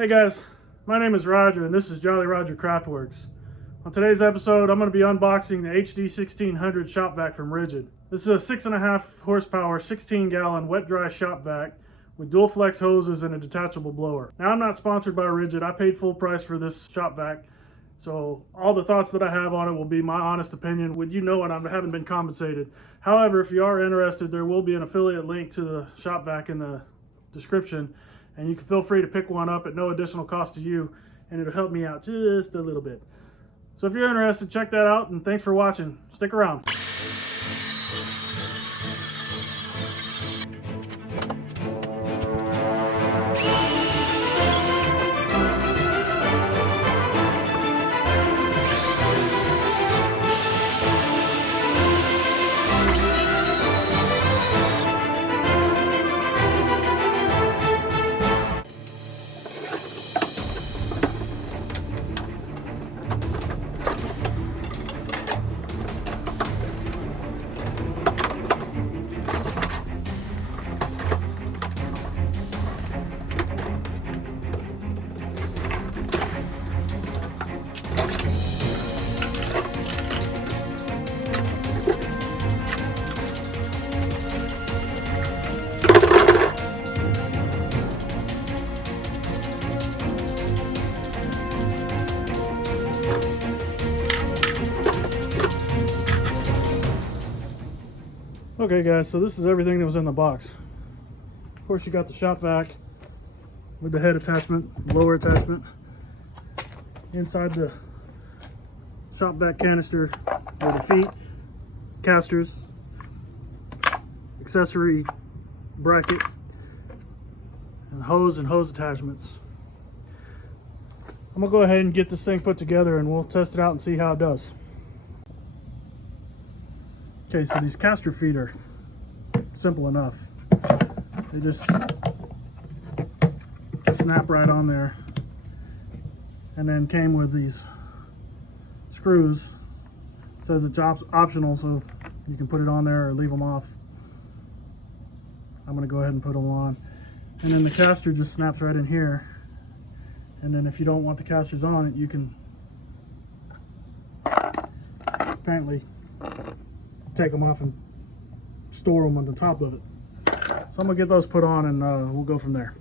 Hey guys, my name is Roger and this is Jolly Roger Craftworks. On today's episode, I'm going to be unboxing the HD1600 shop vac from RIDGID. This is a 6.5 horsepower, 16-gallon wet-dry shop vac with dual flex hoses and a detachable blower. Now, I'm not sponsored by RIDGID. I paid full price for this shop vac, so all the thoughts that I have on it will be my honest opinion. With you knowing I haven't been compensated. However, if you are interested, there will be an affiliate link to the shop vac in the description, and you can feel free to pick one up at no additional cost to you, and it'll help me out just a little bit. So if you're interested, check that out, and thanks for watching. Stick around. Okay guys, so this is everything that was in the box. Of course, you got the shop vac with the head attachment, blower attachment. Inside the shop vac canister are the feet, casters, accessory bracket, and hose attachments. I'm gonna go ahead and get this thing put together and we'll test it out and see how it does. Okay, so these caster feet are simple enough. They just snap right on there, and then came with these screws. It says it's optional, so you can put it on there or leave them off. I'm going to go ahead and put them on. And then the caster just snaps right in here. And then if you don't want the casters on it, you can apparently take them off and store them on the top of it. So I'm gonna get those put on and we'll go from there.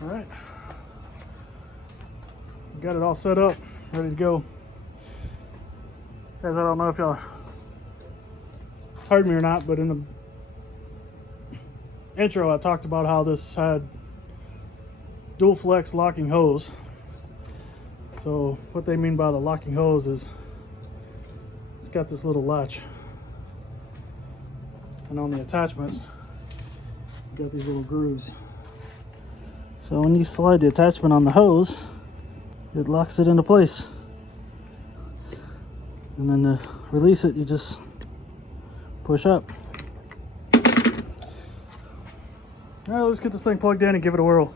Alright, got it all set up, ready to go. Guys, I don't know if y'all heard me or not, but in the intro I talked about how this had dual flex locking hose. So what they mean by the locking hose is it's got this little latch, and on the attachments you got these little grooves. So when you slide the attachment on the hose, it locks it into place. And then to release it, you just push up. Alright, let's get this thing plugged in and give it a whirl.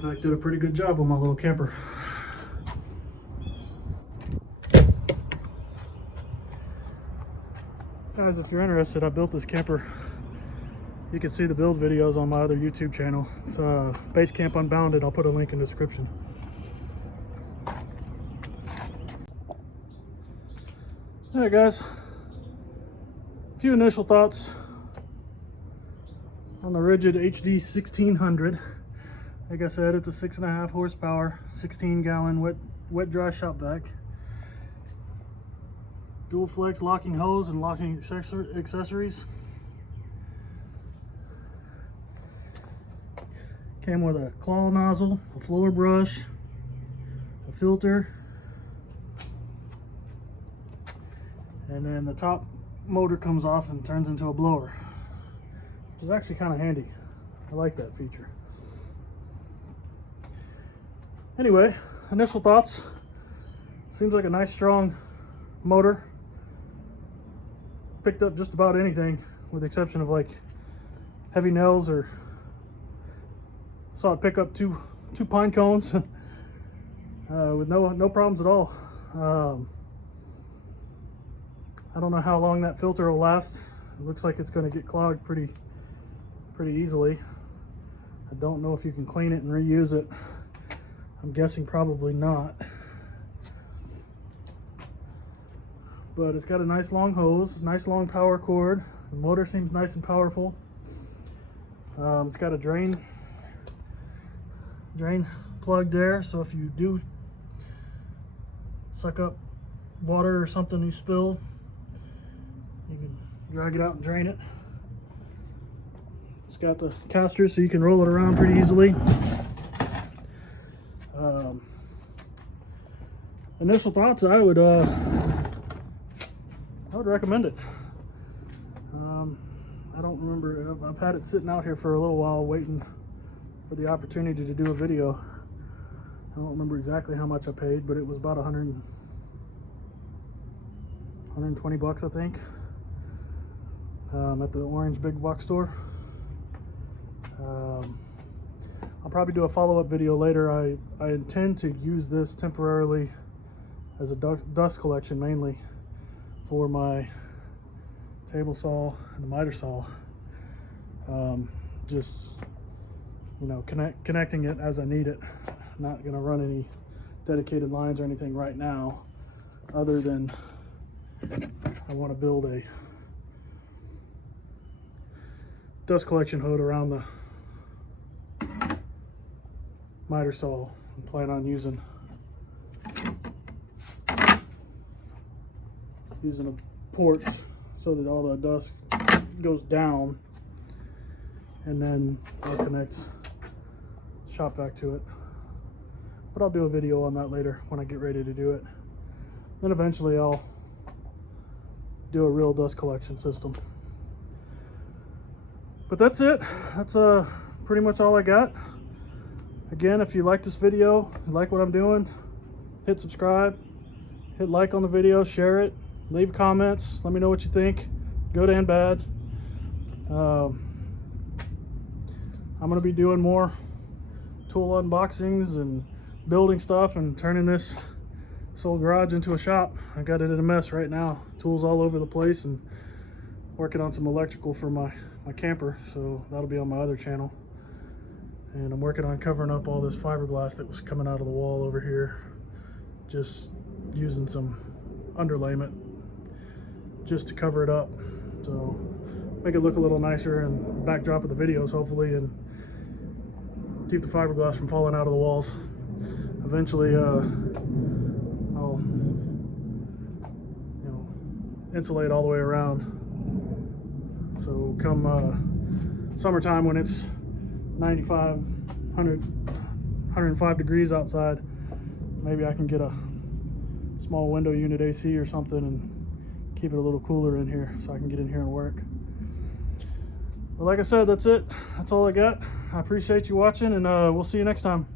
shop vac did a pretty good job on my little camper. Guys, if you're interested, I built this camper. You can see the build videos on my other YouTube channel. It's Base Camp Unbounded. I'll put a link in the description. Alright guys, a few initial thoughts on the RIDGID HD1600. Like I said, it's a 6.5 horsepower, 16-gallon wet dry shop vac. Dual flex locking hose and locking accessories. Came with a claw nozzle, a floor brush, a filter, and then the top motor comes off and turns into a blower, which is actually kind of handy. I like that feature. Anyway, initial thoughts. Seems like a nice strong motor. Picked up just about anything with the exception of like heavy nails, or saw it pick up two pine cones with no problems at all. I don't know how long that filter will last. It looks like it's going to get clogged pretty easily. I don't know if you can clean it and reuse it. I'm guessing probably not. But it's got a nice long hose, nice long power cord. The motor seems nice and powerful. It's got a drain plug there, so if you do suck up water or something you spill, you can drag it out and drain it. It's got the casters so you can roll it around pretty easily. Initial thoughts, I would recommend it. I don't remember, I've had it sitting out here for a little while waiting for the opportunity to do a video. I don't remember exactly how much I paid, but it was about 120 bucks I think, at the Orange Big Box store. I'll probably do a follow-up video later. I intend to use this temporarily as a dust collection, mainly for my table saw and the miter saw. Just, you know, connecting it as I need it. Not gonna run any dedicated lines or anything right now, other than I want to build a dust collection hood around the miter saw and plan on using a port so that all the dust goes down, and then I'll connect shop vac to it. But I'll do a video on that later when I get ready to do it. Then eventually I'll do a real dust collection system. But that's it. That's pretty much all I got. Again, if you like this video, you like what I'm doing, hit subscribe, hit like on the video, share it, leave comments, let me know what you think, good and bad. I'm gonna be doing more tool unboxings and building stuff and turning this old garage into a shop. I got it in a mess right now, tools all over the place, and working on some electrical for my camper, so that'll be on my other channel. And I'm working on covering up all this fiberglass that was coming out of the wall over here, just using some underlayment just to cover it up, so make it look a little nicer in the backdrop of the videos, hopefully, and keep the fiberglass from falling out of the walls. Eventually I'll, you know, insulate all the way around, so come summertime, when it's 95, 100, 105 degrees outside, maybe I can get a small window unit AC or something and keep it a little cooler in here so I can get in here and work. But like I said, that's it. That's all I got. I appreciate you watching, and we'll see you next time.